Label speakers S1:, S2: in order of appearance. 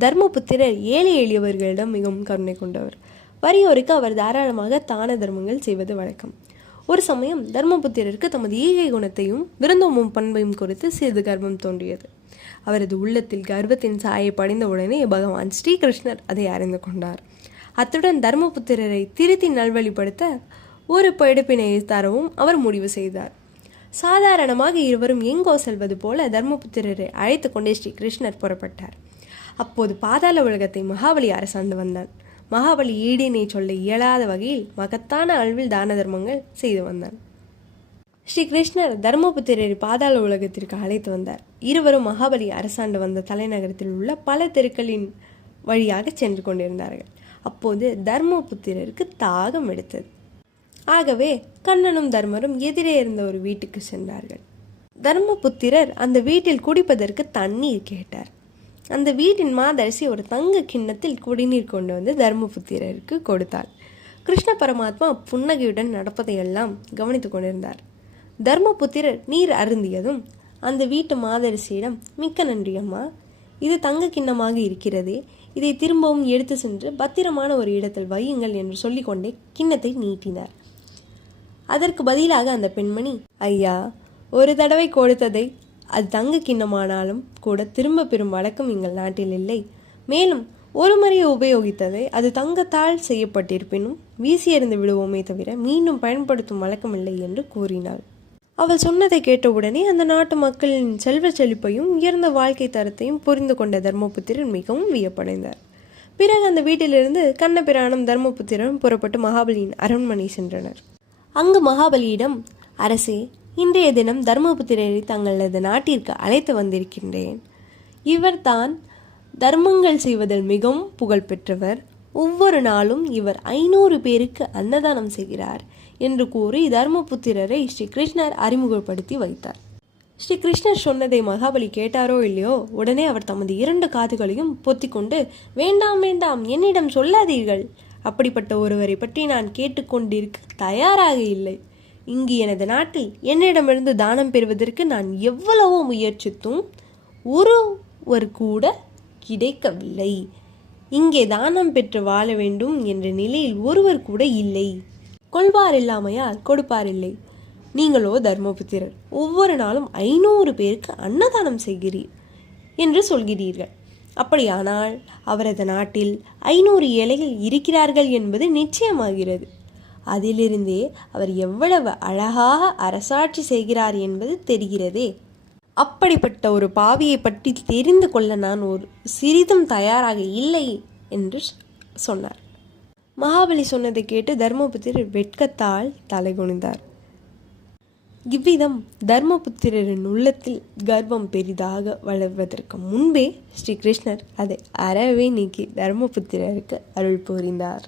S1: தர்மபுத்திரர் ஏழை எளியவர்களிடம் மிகவும் கருணை கொண்டவர். வறியோருக்கு அவர் தாராளமாக தான தர்மங்கள் செய்வது வழக்கம். ஒரு சமயம் தர்மபுத்திரருக்கு தமது ஈகை குணத்தையும் விருந்தோம்பும் பண்பையும் குறித்து சிறிது கர்வம் தோன்றியது. அவரது உள்ளத்தில் கர்வத்தின் சாயை படிந்தவுடனே பகவான் ஸ்ரீகிருஷ்ணர் அதை அறிந்து கொண்டார். அத்துடன் தர்மபுத்திரரை திருத்தி நல்வழிப்படுத்த ஒரு படுப்பினை தரவும் அவர் முடிவு செய்தார். சாதாரணமாக இருவரும் எங்கோ செல்வது போல தர்மபுத்திரரை அழைத்து கொண்டே ஸ்ரீ கிருஷ்ணர் புறப்பட்டார். அப்போது பாதாள உலகத்தை மகாபலி அரசாண்டு வந்தான். மகாபலி ஈடினை சொல்ல இயலாத வகையில் மகத்தான அளவில் தான தர்மங்கள் செய்து வந்தான். ஸ்ரீ கிருஷ்ணர் தர்மபுத்திரரை பாதாள உலகத்திற்கு அழைத்து வந்தார். இருவரும் மகாபலி அரசாண்டு வந்த தலைநகரத்தில் உள்ள பல தெருக்களின் வழியாக சென்று கொண்டிருந்தார்கள். அப்போது தர்மபுத்திரருக்கு தாகம் எடுத்தது. ஆகவே கண்ணனும் தர்மரும் எதிரே இருந்த ஒரு வீட்டுக்கு சென்றார்கள். தர்மபுத்திரர் அந்த வீட்டில் குடிப்பதற்கு தண்ணீர் கேட்டார். அந்த வீட்டின் மாதரசி ஒரு தங்க கிண்ணத்தில் குடிநீர் கொண்டு வந்து தர்மபுத்திரருக்கு கொடுத்தாள். கிருஷ்ண பரமாத்மா புன்னகையுடன் நடப்பதையெல்லாம் கவனித்து கொண்டிருந்தார். தர்மபுத்திரர் நீர் அருந்தியதும் அந்த வீட்டு மாதரசியிடம் மிக்க நன்றி அம்மா. இது தங்க கிண்ணமாக இருக்கிறதே. இதை திரும்பவும் எடுத்து சென்று பத்திரமான ஒரு இடத்தில் வையுங்கள் என்று சொல்லிக்கொண்டே கிண்ணத்தை நீட்டினார். அதற்கு பதிலாக அந்த பெண்மணி ஐயா ஒரு தடவை கொடுத்ததை அது தங்க கிண்ணமானாலும் கூட திரும்ப பெறும் வழக்கம் எங்கள் நாட்டில் இல்லை. மேலும் ஒரு முறை உபயோகித்ததை அது தங்கத்தால் செய்யப்பட்டிருப்பினும் வீசி எறிந்து விடுவோமே தவிர மீண்டும் பயன்படுத்தும் வழக்கமில்லை என்று கூறினாள். அவள் சொன்னதை கேட்டவுடனே அந்த நாட்டு மக்களின் செல்வ செழிப்பையும் உயர்ந்த வாழ்க்கை தரத்தையும் புரிந்து கொண்ட தர்மபுத்திரன் மிகவும் வியப்படைந்தார். பிறகு அந்த வீட்டிலிருந்து கண்ணபிரானும் தர்மபுத்திரனும் புறப்பட்டு மகாபலியின் அரண்மனை சென்றனர். அங்கு மகாபலியிடம் அரசே இன்றைய தினம் தர்மபுத்திரரை தங்களது நாட்டிற்கு அழைத்து வந்திருக்கின்றேன். இவர் தான் தர்மங்கள் செய்வதில் மிகவும் புகழ் பெற்றவர். ஒவ்வொரு நாளும் இவர் ஐநூறு பேருக்கு அன்னதானம் செய்கிறார் என்று கூறி தர்மபுத்திரரை ஸ்ரீ கிருஷ்ணர் அறிமுகப்படுத்தி வைத்தார். ஸ்ரீ கிருஷ்ணர் சொன்னதை மகாபலி கேட்டாரோ இல்லையோ? உடனே அவர் தமது இரண்டு காதுகளையும் பொத்திக்கொண்டு வேண்டாம் வேண்டாம் என்னிடம் சொல்லாதீர்கள். அப்படிப்பட்ட ஒருவரை பற்றி நான் கேட்டுக்கொண்டிருக்க தயாராக இல்லை. இங்கு எனது நாட்டில் என்னிடமிருந்து தானம் பெறுவதற்கு நான் எவ்வளவோ முயற்சித்தும் ஒருவர் கூட கிடைக்கவில்லை. இங்கே தானம் பெற்று வாழ வேண்டும் என்ற நிலையில் ஒருவர் கூட இல்லை. கொள்வார் இல்லாமையால் கொடுப்பார் இல்லை. நீங்களோ தர்மபுத்திரர் ஒவ்வொரு நாளும் ஐநூறு பேருக்கு அன்னதானம் செய்கிறீர் என்று சொல்கிறீர்கள். அப்படியானால் அவரது நாட்டில் ஐநூறு ஏழைகள் இருக்கிறார்கள் என்பது நிச்சயமாகிறது. அதிலிருந்தே அவர் எவ்வளவு அழகாக அரசாட்சி செய்கிறார் என்பது தெரிகிறதே. அப்படிப்பட்ட ஒரு பாவியை பற்றி தெரிந்து கொள்ள நான் ஒரு சிறிதும் தயாராக இல்லை என்று சொன்னார். மகாபலி சொன்னதை கேட்டு தர்மபுத்திரர் வெட்கத்தால் தலைகுனிந்தார். இவ்விதம் தர்மபுத்திரரின் உள்ளத்தில் கர்வம் பெரிதாக வளர்வதற்கு முன்பே ஸ்ரீ கிருஷ்ணர் அதை அறவே நீக்கி தர்மபுத்திரருக்கு அருள் புரிந்தார்.